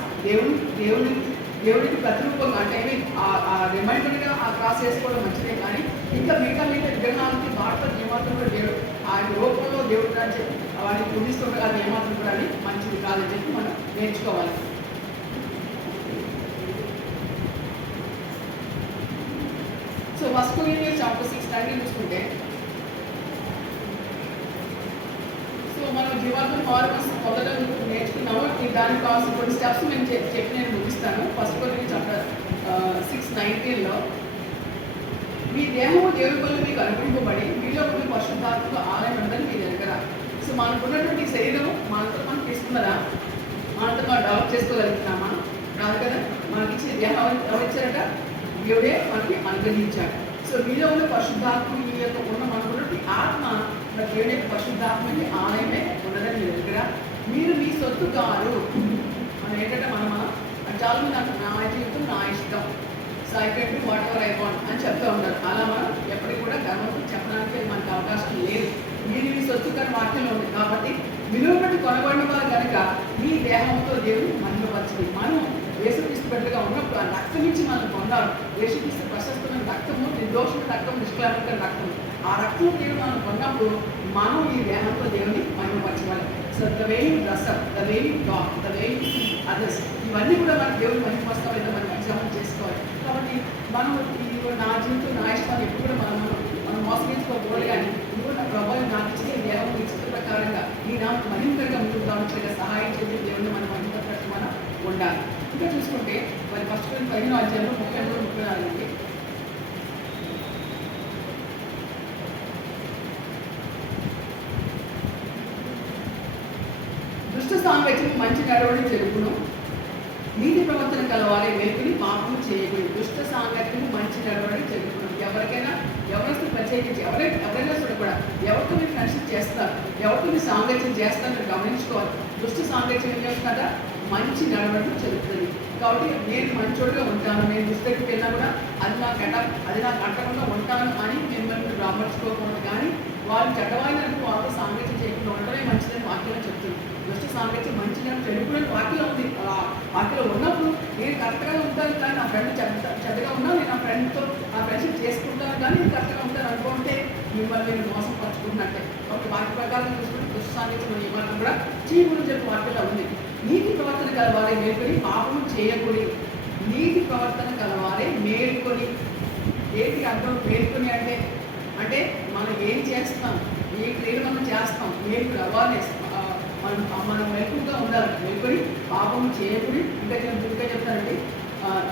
దేవుడికి ప్రతిరూపంగా అంటే రిమైండర్గా ఆ క్రాస్ చేసుకోవడం మంచిదే. కానీ ఇంకా మిగతా విగ్రహాలకి వాటితో ఏమాత్రం కూడా దేవుడు ఆ రూపంలో దేవుడు అని చెప్పి వాటిని పూజిస్తుండగా అది ఏమాత్రం కూడా అది మంచిది కాదని చెప్పి మనం నేర్చుకోవాలి. So first Corinthians chapter 6 title చూసుకుంటే, సో మనం జీవాత్మ మారుమనసు పొందడం నేర్చుకున్నాము. దానికి కావాల్సిన కొన్ని స్టెప్స్ నేను ముగిస్తాను. ఫస్ట్ కొరింథియన్స్ చాప్టర్ 6:19లో మీ దేహము దేవుని వల్ల మీకు అనుగ్రహింపబడి మీలో ఉన్న పరిశుద్ధాత్మక ఆలయం ఉందని మీరు ఎరగరా. సో మనకు ఉన్నటువంటి శరీరం మనతో మనం తీసుకున్నారా? మనతో మనం డెవలప్ చేసుకోగలుగుతున్నామా? కాదు కదా. మనకి ఇచ్చిన దేహం ఎవరిచ్చారట? దేవుడే మనకి అనుగ్రహించాడు. సో మీలో ఉన్న పరిశుద్ధాత్మ ఈ యొక్క మనకున్నటువంటి ఆత్మ దేవుడే పరిశుద్ధాత్మకి ఆలయమే ఉన్నదని మీ దగ్గర. మీరు మీ సొత్తు కాదు. మనం ఏంటంటే మనం చాలా మంది నా జీవితం నా ఇష్టం, so I can do what ever I want అని చెప్తూ ఉంటారు. అలా మనం ఎప్పటికి కూడా గర్వంతో చెప్పడానికి మనకు అవకాశం లేదు. మీరు మీ సొత్తు కానీ వాక్యంలో ఉంది. కాబట్టి విలువ బట్టి కొనబడిన వారు కనుక మీ దేహంతో దేవుడు మహిమపరచింది. మనం యేసుక్రీస్తు బిడ్డగా ఉన్నప్పుడు ఆ రక్తం నుంచి మనం పొందాలి. యేసుక్రీస్తు ప్రశస్తమైన రక్తము, నిర్దోషమైన రక్తం, నిష్కలంకమైన రక్తం. ఆ రక్తం దేవుడు మనం కొన్నప్పుడు మనం ఈ దేహంతో దేవుని మహిమపరచాలి. So the way you dress up, the way you talk, the way you see others, ఇవన్నీ కూడా మన దేవుని మహిమపరుస్తాం లేదా మనం ఎగ్జాంపుల్ చేసుకోవాలి. కాబట్టి మనం నా జీవితం నా ఇష్టాన్ని ఎప్పుడు కూడా మనం మోసగించుకోకూడదు. కానీ ఇప్పుడు నా ప్రభావం నాకు ఇచ్చే దేవం ఇచ్చిన ప్రకారంగా ఈ నాకు మహిమకరంగా ముందుకు రావచ్చుగా సహాయం చేసే దేవుని మనం మహిమపరచడం మనం ఉండాలి. ఇంకా చూసుకుంటే మరి ఫస్ట్ 15 అధ్యాయంలో 33-34 అండి. దుష్ట సాంగత్యం మంచి నడవడి జరుగును, నీతి ప్రవర్తన కలవాలి, వెలుగుని పాపము చేయకూడదు. దుష్ట సాంగత్యము మంచి నడవడి జరుగును. ఎవరికైనా ఎవరిస్తూ ప్రత్యేకించి ఎవరైనా కూడా ఎవరితో మీరు ఫ్రెండ్షిప్ చేస్తారు, ఎవరితో మీరు సాంగత్యం చేస్తారు మీరు గమనించుకోవాలి. దుష్ట సాంగత్యం ఏం కదా మంచి నడవడి జరుగుతుంది. కాబట్టి నేను మంచోడుగా ఉంటాను, నేను దుష్టకి వెళ్ళినా కూడా అది నాకు అంటకుండా ఉంటాను అని మిమ్మల్ని రామర్చుకోకూడదు. కానీ వాళ్ళు చెడ్డవాయినట్టు వాళ్ళతో సాంగత్యం చేయకుండా ఉండడమే మంచిదని వాక్యం చెప్తుంది. దుష్ట సాంగత్యం మంచిదని చెడుకునే వాక్యం ఉంది. వాక్యం ఉన్నప్పుడు నేను కరెక్ట్గా ఉంటాను, కానీ నా ఫ్రెండ్ చెడ్డగా ఉన్నా నేను నా ఫ్రెండ్తో ఆ ఫ్రెండ్షిప్ చేసుకుంటాను, కానీ నేను కరెక్ట్గా ఉంటాను అనుకుంటే మిమ్మల్ని నేను మోసం పరుచుకుంటున్నట్టే. కాబట్టి వాక్య ప్రకారం చూసుకుంటే దుష్ట సాంగత్యం నియమాలను కూడా చీపులు చెప్పి వాక్యంలో ఉంది. నీతి ప్రవర్తన కలవారే మేల్కొని పాపము చేయకూడదు. నీతి ప్రవర్తన కలవారే మేల్కొని. ఏంటి అర్థం మేల్కొని అంటే అంటే మనం ఏం చేస్తాం, ఏ క్రియలు మనం చేస్తాం, ఏం అవేర్నెస్ మనం మెలకుగా ఉండాలి. మేల్కొని పాపము చేయకూడదు. ఇంకా చెప్తానండి,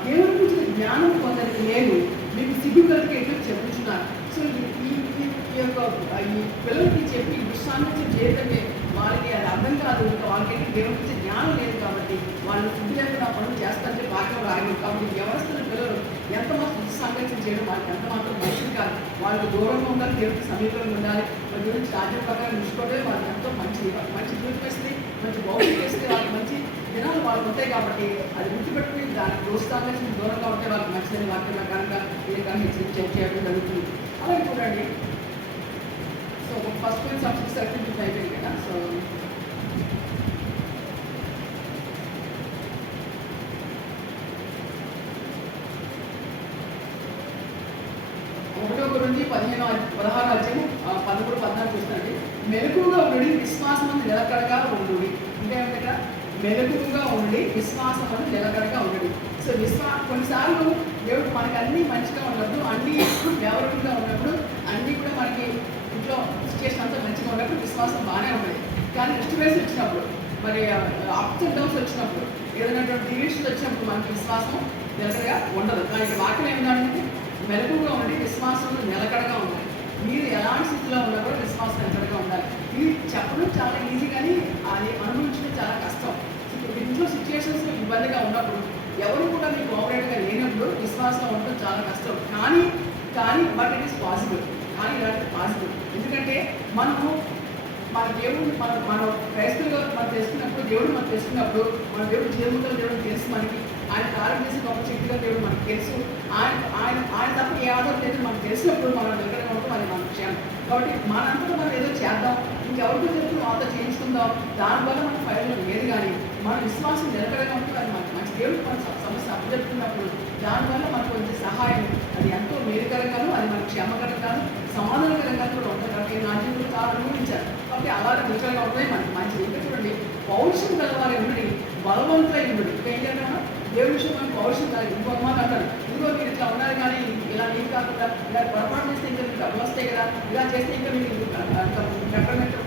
దేవుని గురించి జ్ఞానం కొందరికి లేదు, మీకు సిగ్గు కలిగి ఎట్లా చెప్పుచున్నారు. సో ఈ యొక్క ఈ పిల్లలకి చెప్పి దుస్సాంగత్యం చేయటమే వాళ్ళకి అది అర్థం కాదు. ఇంకా వాళ్ళకి దేవుని గురించి జ్ఞానం లేదు కాబట్టి వాళ్ళు సిగ్గు లేకుండా పనులు చేస్తారంటే వాక్యం రాయలేదు. కాబట్టి వ్యవస్థల పిల్లలు ఎంతమాత్రం దుస్సాంగత్యం చేయడం వాళ్ళకి ఎంతమాత్రం మంచిది కాదు. వాళ్ళకి దూరంగా ఉండాలి, దేవుడికి సమీపంగా ఉండాలి. వాళ్ళ గురించి రాజ్యం ప్రకారం నిలుచుకోవడమే వాళ్ళకి ఎంతో మంచిది. మంచి జీవితం వేస్తే, మంచి భౌతిక వేస్తే వాళ్ళకి మంచి దినాలు వాళ్ళకు ఉంటాయి. కాబట్టి అది గుర్తుపెట్టుకుని దాని దోస్తాంగత్యం దూరంగా ఉంటే వాళ్ళకి మంచిదని వాక్యం ప్రకారంగా ఇది కానీ చేయడం జరుగుతుంది. అలాగే చూడండి, సో ఫస్ట్ సబ్జెక్ట్ సర్టిఫికేట్ అయిపోయింది కదా. సో ఒకటో గురించి 16 అధ్యాయం 13-14 చూస్తానండి. మెలకుగా ఉండి విశ్వాసం నిలకడగా ఉండు. ఇంకేమిటా మెలకుగా ఉండి విశ్వాసం నిలకడగా ఉండడు. సో కొన్నిసార్లు దేవుడు మనకి అన్నీ మంచిగా ఉన్నప్పుడు, అన్నీ ఫేవరబుల్గా ఉన్నప్పుడు, అన్నీ కూడా మనకి ఇంట్లో సిచ్యువేషన్ అంతా మంచిగా ఉన్నప్పుడు విశ్వాసం బాగానే ఉండదు. కానీ డిస్టర్బెన్స్ వచ్చినప్పుడు, మరి అప్స్ అండ్ డౌన్స్ వచ్చినప్పుడు, ఏదైనా డివిజన్స్ వచ్చినప్పుడు మనకి విశ్వాసం నిలకడగా ఉండదు. కానీ వాక్యం ఏమిటంటే మెలకుగా ఉండి విశ్వాసం నిలకడగా ఉండాలి. మీరు ఎలాంటి స్థితిలో ఉన్నా కూడా విశ్వాసం నిలకడగా ఉండాలి. ఇది చెప్పడం చాలా ఈజీ, కానీ అది అనుభవించడం చాలా కష్టం. ఇంట్లో సిచ్యువేషన్స్ ఇబ్బందిగా ఉన్నప్పుడు, ఎవరు కూడా మీకు కోఆపరేట్గా లేనప్పుడు విశ్వాసం ఉండడం చాలా కష్టం. కానీ బట్ ఇట్ ఈస్ పాసిబుల్. కానీ ఇలాంటి పాసిబుల్. ఎందుకంటే మనము మన దేవుడిని మన క్రైస్తవులుగా మనం తెలుసుకున్నప్పుడు, దేవుడు మనం తెలుసుకున్నప్పుడు, మన దేవుడు జీవముతో దేవుడు తెలుసు. మనకి ఆయన కార్యం చేసి గొప్ప శక్తిగా దేవుడు మనకు తెలుసు. ఆయన తప్ప ఏ ఆధారం లేదు మనకు తెలిసినప్పుడు మనం నిలకడగా ఉంటాం. అది మన విషయం. కాబట్టి మనంతా మనం ఏదో చేద్దాం, ఇంకెవరితో చెప్తూ వాళ్ళతో చేయించుకుందాం, దానివల్ల మన ఫైల్లో లేదు. కానీ మన విశ్వాసం నిలకడగా ఉంటుంది. అది మనకు మంచి దేవుడు మన సమస్య అప్పచెప్తున్నప్పుడు దానివల్ల మనకు వచ్చే సహాయం అది ఎంతో మేలుకరంగాను, అది మనకు క్షేమకరంగాను, సమాధానకరంగా కూడా ఉంటుంది. కాబట్టి నా జీవితంలో చాలా అనుభవించారు. కాబట్టి అలాగే నిలకడగా ఉంటాయి మనకి మంచిది. ఇంకా చూడండి, పౌరుషం కలవాలి ఉండి బలవంతులై ఉండు. ఇంకా ఏం చేద్దామా దేవుడి విషయం మనకు పౌరుషం కాదు. ఇంకొక మాట అంటారు, ఇదిగో మీరు ఇట్లా ఉన్నారు కానీ ఇలా నీకు కాకుండా ఇలా పొరపాటు చేస్తే ఇంకా మీకు డబ్బులు వస్తాయి కదా, ఇలా చేస్తే ఇంకా మీకు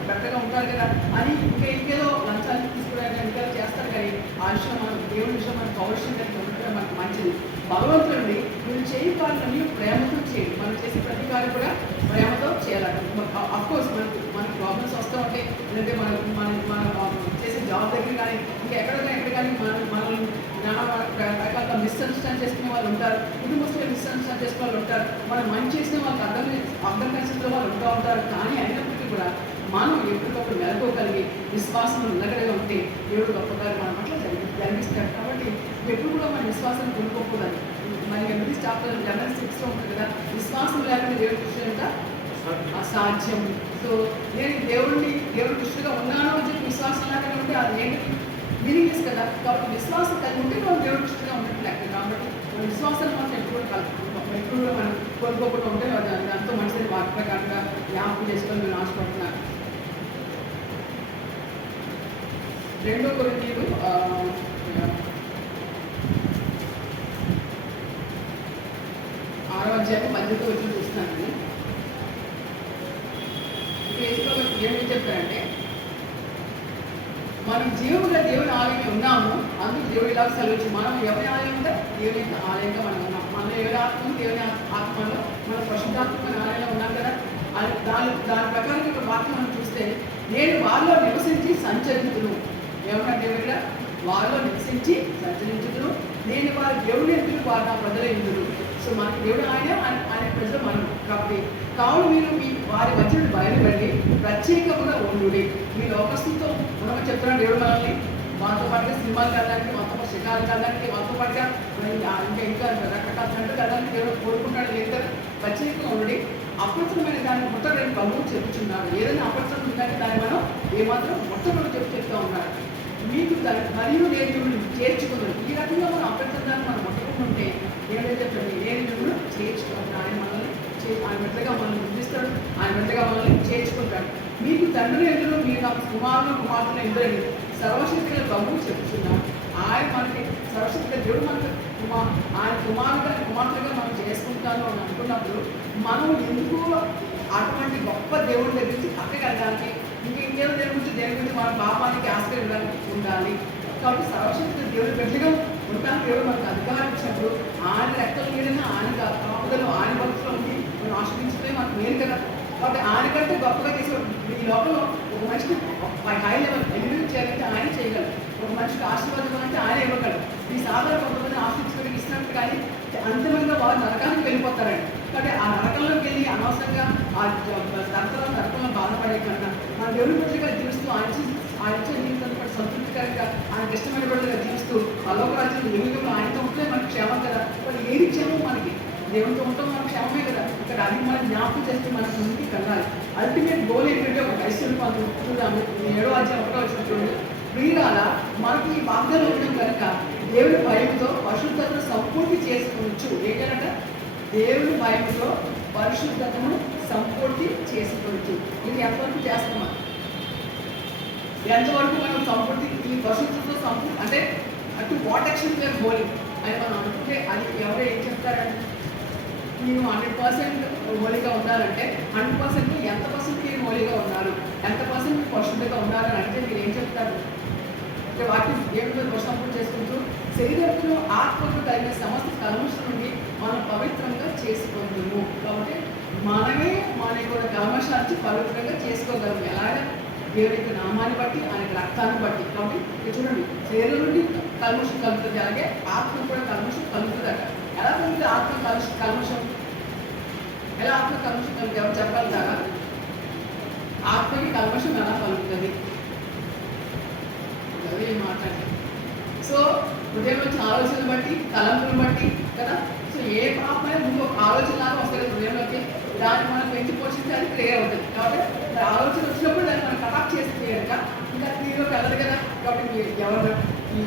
బెట్టగా ఉంటారు కదా అని ఇంకేదో లంచాలు తీసుకోవడానికి ఇంకా చేస్తారు. కానీ ఆ విషయం మనం దేవుడి విషయం మనకు పౌరుషం కలిగి ఉండటం మనకు మంచిది. భగవంతుడిని మీరు చేయి కార్యాన్ని ప్రేమతో చేయండి. మనం చేసే ప్రతి కార్యం కూడా ప్రేమతో చేయాలంట. అఫ్కోర్స్ మనకి ప్రాబ్లమ్స్ వస్తూ ఉంటాయి. లేదంటే మన చేసే జాబ్ దగ్గర కానీ ఇంకా ఎక్కడ కానీ మనల్ని రకాల మిస్అండర్స్టాండ్ చేసుకునే వాళ్ళు ఉంటారు. కుటుంబస్తులు మిస్అండర్స్టాండ్ చేసుకునే వాళ్ళు ఉంటారు. మనం మంచి చేసిన వాళ్ళకి అర్థం కలిసిన వాళ్ళు ఉంటారు. కానీ అయినప్పటికీ కూడా మనం ఎప్పటికప్పుడు మెలకోగలిగి విశ్వాసం నిలకడగా ఉంటే దేవుడు గొప్పగా మన పట్ల జరిగిస్తాడు. కాబట్టి ఎప్పుడు కూడా మన విశ్వాసం కోల్పోకూడదు. మరి ఎంబీసీ చాప్టర్ 11:6 ఉంటుంది కదా, విశ్వాసం లేకుండా దేవుడి దృష్టి అంతా అసాధ్యం. సో నేను దేవుడి దృష్టిగా ఉన్నాను అని చెప్పి విశ్వాసం లేకుండా ఉంటే అది ఏంటి మీనింగ్లెస్ కదా. కాబట్టి విశ్వాసం కలిగి ఉంటే మనం దేవుడి దృష్టిగా ఉన్నట్టు లెక్క. కాబట్టి మన విశ్వాసాన్ని మనం ఎప్పుడు కూడా మనం కోల్పోకుండా ఉంటే అది ఎంతో మంచిది. వాటి ప్రకారంగా జ్ఞాపకం చేసుకొని నేను ఆశపడుతున్నాను. 2 కొరింథీయులు 6వ అధ్యాయం 18వ వచనం చూస్తున్నానండి. ఏమని చెప్పారంటే, మనం జీవుగా దేవుని ఆలయం ఉన్నాము, అందుకు దేవుడు ఇలా సెలవు. మనం ఎవరి ఆలయం ఉంటే దేవుని ఆలయంగా మనం ఉన్నాం. మన ఎవరి ఆత్మ దేవుని ఆత్మలో మన పరిశుద్ధాత్మ ఆలయంలో ఉన్నాం కదా. దాని ప్రకారం ఇక్కడ వాక్యం మనం చూస్తే, నేను వారిలో నివసించి సంచరించును. ఏమన్నా దేవుడిగా వారిలో నివసించి సంచరించుదును, నేను వారి దేవుని ఎందుకు వారు నా ప్రజలు ఎందుకు. సో మనకి దేవుడు ఆయన ప్రజలు మనం కాబట్టి కావున మీరు మీ వారి మధ్య బయలుపడి ప్రత్యేకంగా ఉండు. మీ లోకస్తులతో మనం చెప్తున్నాడు దేవుడు మనల్ని మాతో పాటుగా సినిమాలు కదడానికి, మాతో పాటు శిఖాలు కదడానికి, మాతో పాటుగా ఇంకా రకరకాల సంటలు కదడానికి దేవుడు కోరుకుంటాడు. లేదా ప్రత్యేకంగా ఉండి అపవిత్రమైన దాన్ని ముట్టడని ప్రభువు చెప్తున్నాడు. ఏదైనా అపవిత్రం ఉందంటే దాన్ని మనం ఏమాత్రం మొట్టమొదటి చెప్తూ ఉన్నాడు. మీకు మరియు నేను మిమ్మల్ని చేర్చుకున్నాను. ఈ రకంగా మనం అపవిత్రాన్ని మనం ముట్టకుంటుంటే ఏదైతే చెప్పండి, నేను మిమ్మల్ని చేర్చుకుంటాను. ఆయన మనల్ని ఆయన మెట్లుగా మనల్ని నిర్మిస్తాడు, ఆయన మెట్లుగా మనల్ని చేర్చుకుంటాడు. మీకు తండ్రి ఎందులో మీరు నాకు కుమార్తెలు ఎందురని సర్వశక్తిగా ప్రభువు చెప్తున్నాను. ఆయన మనకి సర్వశక్తిగా దేవుడు మనకి ఆయన కుమార్తెగా మనం చేసుకుంటాను అని అనుకున్నప్పుడు మనం ఎందుకు అటువంటి గొప్ప దేవుడి దగ్గర నుంచి పక్కకి వెళ్ళడానికి, ఇంకేదో దేని గురించి మన పాపానికి ఆశ్రయించడానికి ఉండాలి. కాబట్టి సర్వశక్తిగా దేవుడి బిడ్డగా ఉంటాను. దేవుడు మనకు అధికారం ఇచ్చినప్పుడు ఆయన రెక్కల మీదైనా ఆయన కాపుదలు ఆయన భక్తులు ఉండి మనం ఆశ్రయించడే మనకు మేలు కదా. కాబట్టి ఆయన కంటే గొప్పగా చేసే ఈ లోపల ఒక మనిషికి హై లెవెల్ ఎలివేట్ చేయాలంటే ఆయన చేయగలరు. ఒక మనిషికి ఆశీర్వాదం అంటే ఆయన ఇవ్వగలరు. ఈ సాధారణ కొంతమంది ఆశీర్వాదం ఇస్తున్నట్టు కానీ అంతిమంగా వారు నరకానికి వెళ్ళిపోతారండి. కాబట్టి ఆ నరకంలోకి వెళ్ళి అనవసరంగా ఆ తరతరాల నరకంలో బాధపడే కన్నా మన దేవుని బిడ్డగా జీవిస్తూ ఆయన జీవితాన్ని బట్టి సంతృప్తికరంగా ఆయనకి ఇష్టమైన బిడ్డగా జీవిస్తూ అలోక రాజ్యం ఎన్నికలు ఆయనతో ఉంటే మనకి క్షేమం కదా. మరి ఏది క్షేమం మనకి? దేవునితో ఉంటాం మనకు క్షేమమే కదా. ఇక్కడ అది మనం జ్ఞాపకం చేస్తే మనకు ముందుకి వెళ్ళాలి. అల్టిమేట్ గోల్ ఏంటంటే ఒక క్రైస్తవుని మనం చూద్దాము. 7వ అధ్యాయం 1వ వచనం చూడండి. ప్రియులార మనకి ఈ వాగ్దానం ఉండడం కనుక దేవుని భయంతో పరిశుద్ధతను సంపూర్తి చేసుకోవచ్చు. ఏంటంటే దేవుని భయంతో పరిశుద్ధతను సంపూర్తి చేసుకోవచ్చు. ఇది ఎంతవరకు చేస్తున్నాం? ఎంతవరకు మనం సంపూర్తి ఈ పరిశుద్ధతతో సంపూర్తి అంటే అటు వాట్ యాక్షన్ వేర్ హోలీ అని మనం అనుకుంటే అది ఎవరో ఏం చెప్తారంటే, నేను 100% హోలీగా ఉండాలంటే 100% ఎంత% మీరు హోలీగా ఉన్నారు, ఎంత% మీరు పరిశుద్ధంగా ఉన్నారని అంటే మీరు ఏం చెప్తారు? అంటే వాటిని దేవుడితో సంపూర్తి చేసుకుంటూ శరీరంలో ఆత్మకు కలిగిన సమస్త కల్మషం నుండి మనం పవిత్రంగా చేసుకుంటాము. కాబట్టి మనమే మన యొక్క కల్మషాన్ని పవిత్రంగా చేసుకోగలము. ఎలాగ? దేవుని యొక్క నామాన్ని బట్టి, ఆయన రక్తాన్ని బట్టి. కాబట్టి చూడండి, శరీరం నుండి కల్మషం కలుగుతుంది, అలాగే ఆత్మ కూడా కల్మషం కలుగుతుందట. ఎలా కలుగుతుంది ఆత్మ కల్మషం? ఎలా ఆత్మ కల్మషం కలుగుతుంది? ఎవరు చెప్పగలుగుతారా? ఆత్మకి కల్మషం ఎలా కలుగుతుంది? అదే మాట్లాడండి. సో హృదయం వచ్చి ఆలోచనలు బట్టి, తలంపులను బట్టి కదా. సో ఏ పాపమైనా ముందు ఒక ఆలోచన లాగా వస్తుంది హృదయంలోకి, దాన్ని మనం పెంచి పోషిస్తే అది క్లియర్ అవుతుంది. కాబట్టి ఆలోచన వచ్చినప్పుడు దాన్ని మనం కటాక్ చేస్తే కనుక ఇంకా క్లియర్గా వెళ్ళదు కదా. కాబట్టి మీరు ఎవరు ఈ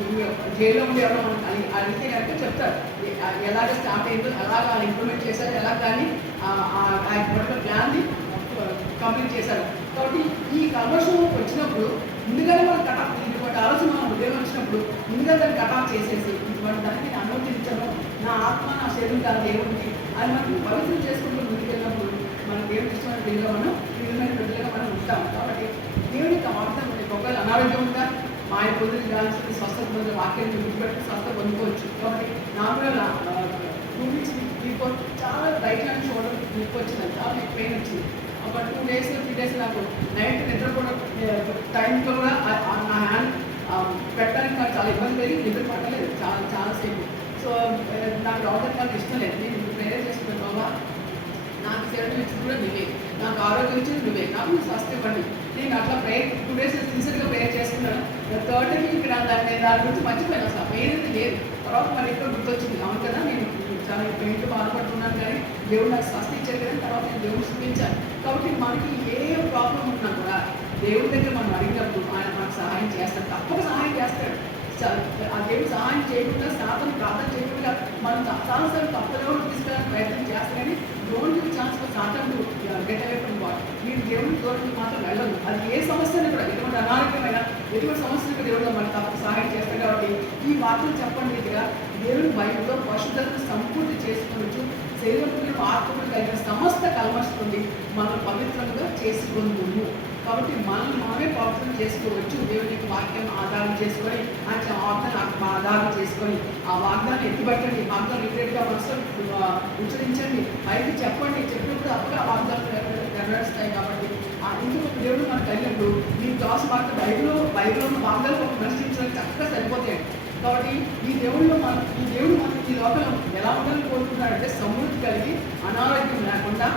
జైల్లో ఉండి ఎవరో మనం అడిగితే కనుక చెప్తారు ఎలాగ స్టార్ట్ అయిందో, ఎలాగ ఇంప్లిమెంట్ చేశారు, ఎలా కానీ ఆ పర్టికులర్ ప్లాన్ని కంప్లీట్ చేశారు. కాబట్టి ఈ కన్వర్షన్ వచ్చినప్పుడు ముందుగానే మనం కటాఫ్, ఇటువంటి ఆలోచన మనం హృదయం వచ్చినప్పుడు ముందుగా దాన్ని కటాఫ్ చేసేసి ఇటువంటి దానికి అనుమతించను, నా ఆత్మ నా శరీరం కాదు దేవుడికి అని మనం పవిత్రం చేసుకుంటూ ముందుకెళ్ళినప్పుడు మన దేవుడికి ఇష్టమైన దేవుడిగా మనం ప్రియమైన బిడ్డలుగా మనం ఉంటాం. కాబట్టి దేవుని యొక్క వార్త ఒకవేళ అనారోగ్యం ఉందా, మా ఆయన పొందిన దాని స్వస్థత పొందిన వాక్యాన్ని గుర్తుపెట్టి స్వస్థత పొందుకోవచ్చు. కాబట్టి నాకు కూడా 2 weeks బిఫోర్ చాలా రైట్ హ్యాండ్ షోల్డర్ నొప్పి వచ్చింది, చాలా నాకు పెయిన్ వచ్చింది. ఒక 2 days 3 days నాకు నైట్ నిద్రపోవడం టైంలో కూడా నా హ్యాండ్ పెట్టడానికి నాకు చాలా ఇబ్బంది పెరిగి నిద్ర పట్టలేదు చాలాసేపు. సో నాకు డాక్టర్ నాకు ఇష్టం లేదు. నేను ప్రేయర్ చేసుకున్నాను, బాబా నాకు శరీరం ఇచ్చింది కూడా నువ్వే, నాకు ఆరోగ్యం ఇచ్చింది నువ్వే, నాకు నువ్వు స్వస్థ ఇవ్వండి. నేను అట్లా ప్రేయర్ 2 days సిన్సియర్గా ప్రేయర్ చేసుకున్నాను. 3rd day ఇక్కడ దాని గురించి మర్చిపోయాను, అసలు పెయిన్ అయితే లేదు. తర్వాత మరి ఎక్కడ గుర్తొచ్చింది, అవును కదా నేను చాలా పెయిన్తో బాధపడుతున్నాను కానీ దేవుడు నాకు స్వస్థ ఇచ్చారు కదా. తర్వాత నేను దేవుడు చూపించాను. కాబట్టి మనకి ఏ ప్రాబ్లం ఉన్నా కూడా దేవుడి దగ్గర మనం అడిగినప్పుడు ఆయన మనకు సహాయం చేస్తాడు, తప్పక సహాయం చేస్తాడు. ఆ దేవుడు సహాయం చేయకుండా, సాధన ప్రార్థన చేయకుండా మనం చాలాసార్లు తప్పులో తీసుకెళ్ళడానికి ప్రయత్నం చేస్తారని don't give chance for Sadhana to get away from God. మీరు దేవుని దూరం మాత్రం వెళ్ళదు. అది ఏ సమస్యను కూడా, ఎటువంటి అనారోగ్యమైన ఎటువంటి సమస్యలకు దేవుడు మనకు తప్పక సహాయం చేస్తాడు. కాబట్టి ఈ వార్తలు చెప్పండి రీతిగా దేవుని బైబిల్లో పరిశుద్ధతను సంపూర్తి చేసుకోవచ్చు. శరీరంలో ఆత్మలు కలిగిన సమస్త కల్మషుతుంది మనం పవిత్రంగా చేసుకుందుము. కాబట్టి మనల్ని మనమే పవిత్రం చేసుకోవచ్చు. దేవుని యొక్క వాక్యం ఆధారం చేసుకొని ఆయన వాగ్దానం ఆధారం చేసుకొని ఆ వాగ్దాన్ని ఎత్తిపట్టండి. వాగ్దానం రిపీట్గా మనసులో ఉచ్చరించండి, పైకి చెప్పండి. చెప్పినప్పుడు అప్పుడు ఆ వాగ్దానం నెరవేరుస్తాయి. కాబట్టి ఇంకొక దేవుడు మనకు కలిగినప్పుడు మీ దాసు వార్త బైబిల్లో ఉన్న వాగ్దానం ఒక అనుసరించడానికి చక్కగా సరిపోతాయండి. కాబట్టి ఈ దేవుడు మనకి ఈ లోకంలో ఎలా ఉండాలని కోరుకుంటున్నాడంటే సమృద్ధి కలిగి అనారోగ్యం లేకుండా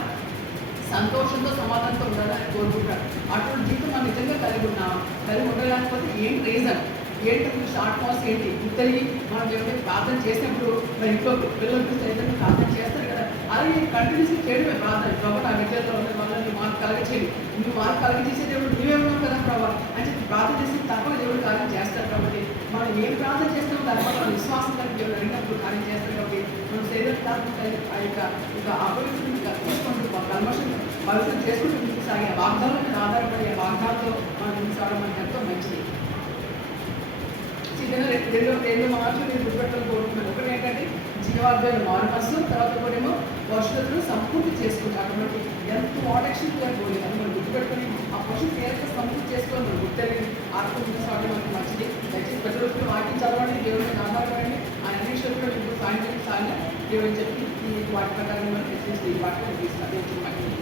సంతోషంతో సమాధానంతో ఉండాలని కోరుకుంటాడు. అటువంటి జీవితం మనం నిజంగా కలిగి ఉండలేకపోతే ఏంటి రీజన్ ఏంటి? షార్ట్ పాస్ ఏంటి? తెలియ మనం ఏమైనా ప్రార్థన చేసినప్పుడు మన ఇంట్లో పిల్లలకి ఏదైనా ప్రార్థన చేస్తారు కదా, అలాగే కంటిన్యూస్గా చేయడమే ప్రార్థన. కాబట్టి ఆ విద్యలో ఉన్న వాళ్ళని మార్పు కలగచేయండి. నువ్వు మార్పు కలగచేసే దేవుడు నీవే ఉన్నావు కదా ప్రభావ అని చెప్పి ప్రార్థన చేసి తప్పని దేవుడు కార్యం చేస్తారు. కాబట్టి మనం ఏం ప్రార్థన చేస్తామో దాని వల్ల మనం విశ్వాసం కలిగి దేవుడు అడిగినప్పుడు కార్యం చేస్తారు. కాబట్టి మనం శరీరాత్మక ఆ యొక్క అపవిత్రంగా తీసుకుంటూ కల్మషం పవిత్రం చేసుకుంటూ ముందుకు సాగే వాగ్దానం మీద ఆధారపడి ఆ వాగ్దానంతో మనం ముందుకు సాగడం మనకి ఎంతో మంచిది. రెండు మార్పులు నేను గుర్తుపెట్టడం కోరుకుంటున్నాను. ఒకటి ఏంటంటే జీవాగ్రహం మారు మనసు, తర్వాత ఒకటేమో పరిశుద్ధతను సంపూర్తి చేసుకుంటాం. కాబట్టి ఎంత ప్రొటెక్షన్ పోలేదు అని మనం గుర్తుపెట్టుకొని ఆ పశువు కేరళ సంపూర్తి చేసుకొని మనం గుర్తెరిగి ఆత్మహత్య సాగడం మనకి మంచిది. దయచేసి ప్రతి రోజు వాక్యం చదవండి, దేవుడి మీద ఆధారపడండి. ఆ అన్ని క్షేత్రంలో ఇప్పుడు సాయంత్రం సాగిన దేవుని చెప్పి ఈ వాటి ప్రకారం మనం ఈ వాటిని తీసుకుంటాం.